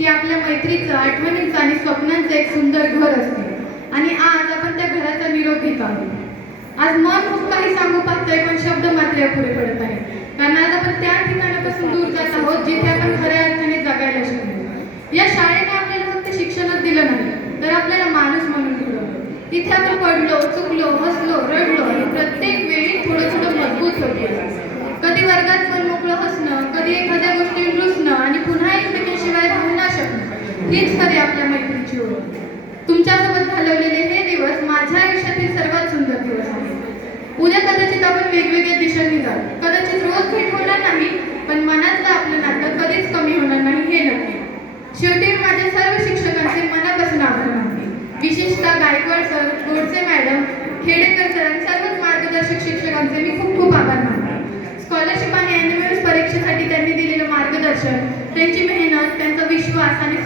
ती आपल्या मैत्रीचं, आठवणींचं आणि स्वप्नांचं एक सुंदर घर असते. आणि आज आपण त्या घराचा निरोप घेत आहोत. आज मन खूप काही सांगू पाहतोय, पण शब्द मात्र पुढे पडत आहे. कारण आज आपण त्या ठिकाणापासून दूर जात आहोत जिथे आपण खऱ्या अर्थाने जगायला शिकलो. या शाळेने आपल्याला फक्त शिक्षणच दिलं नाही, तर आपल्याला माणूस म्हणून घडवलं. इथे आपण पडलो, चुकलो, हसलो, रडलो आणि प्रत्येक वेळी थोडं थोडं मजबूत होत गेलो. कधी वर्गात मन मोकळं हसणं, कधी एखाद्या गोष्टी रुसणं आणि पुन्हा एकमेकांशिवाय राहू न शकणं, हीच खरी आपल्या मैत्रीची ओळख. तुमच्यासोबत घालवलेले हे दिवस माझ्या आयुष्यातील सर्वात सुंदर दिवस आहेत. उद्या कदाचित आपण वेगवेगळ्या दिशांनी जाऊ, कदाचित रोज भेट होणार नाही, पण मनातलं आपलं नातं कधीच कमी होणार नाही हे नक्की. शेवटी माझ्या सर्व शिक्षकांचे मनापासून आभार मानते. विशेषतः Gaikwad sir, Godse madam, Khedekar sir आणि सर्वच मार्गदर्शक शिक्षकांचे मी खूप खूप आभार मानते. स्कॉलरशिप आणि एनएमएस परीक्षेसाठी त्यांनी दिलेलं मार्गदर्शन, त्यांची मेहनत, त्यांचा विश्वास आणि